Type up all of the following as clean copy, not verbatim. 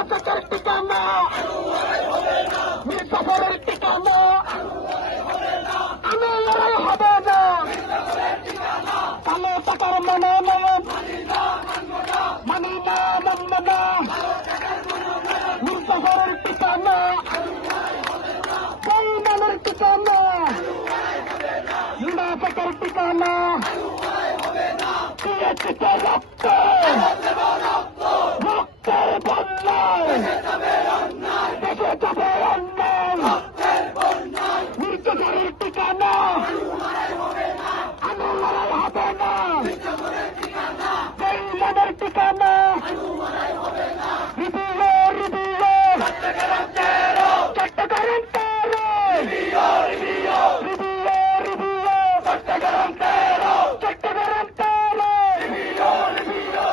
মুনাফিকের ঠিকানা মির্জাফরের ঠিকানা আমি লড়াই হবে না কালো টাকার মনোনয়ন মানি না মানব না মির্জাফরের ঠিকানা বেঈমানের ঠিকানা মুনাফিকের ঠিকানা দিয়েছে রক্ত রক্তের বন্যায় দেশে যাবে অন্যায় মির্জাফরের ঠিকানা আমি লড়াই হবে না বেঈমানের ঠিকানা রিভিউ রিভিউ চট্টগ্রাম তেরো রিভিউ রিভিউ চট্টগ্রাম তেরো চট্টগ্রাম তেরো রিভিউ রিভিউ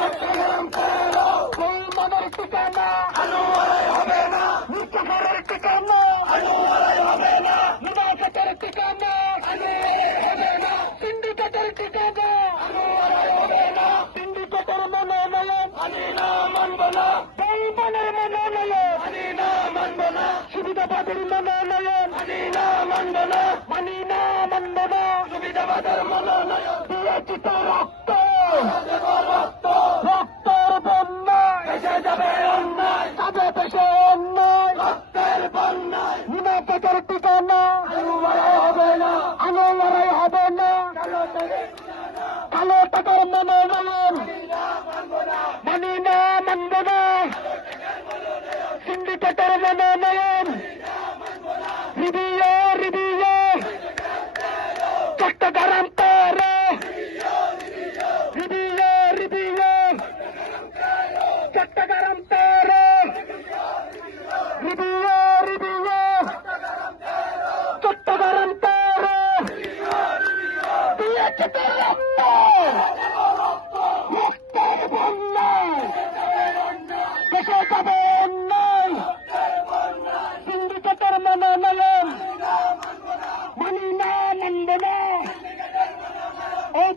চট্টগ্রাম তেরো বেঈমানের ঠিকানা লড়াই হবে না মির্জাফরের ঠিকানা লড়াই হবে না মুনাফিকের ঠিকানা হবে না সিন্ডিকেটের ঠিকানা লড়াই হবে না সিন্ডিকেটের মনোনয়ন মানি না মানব না বেঈমানের মনোনয়ন মানি না মানব না সুবিধাবাদের মনোনয়ন মানি না মানব না মানি না মানব না সুবিধাবাদের মনোনয়ন দিয়েছি তো রক্ত রক্তের বন্যায় দেশে যাবে অন্যায় যাবে দেশে অন্যায় রক্তের বন্যায় মুনাফিকের ঠিকানা লড়াই হবে না লড়াই হবে না কালো টাকার মনোনয়ন মানি না মানব না সিন্ডিকেটের মনোনয়ন রিভিউ রিভিউ চট্টগ্রাম তেরো রিভিউ রিভিউ চট্টগ্রাম তেরো রিভিউ রিভিউ চট্টগ্রাম তেরো দিয়েছে তো রক্ত রক্তের বন্যায় দেশে যাবে অন্যায় সিন্ডিকেটের মনোনয়ন মানি না মানব না এই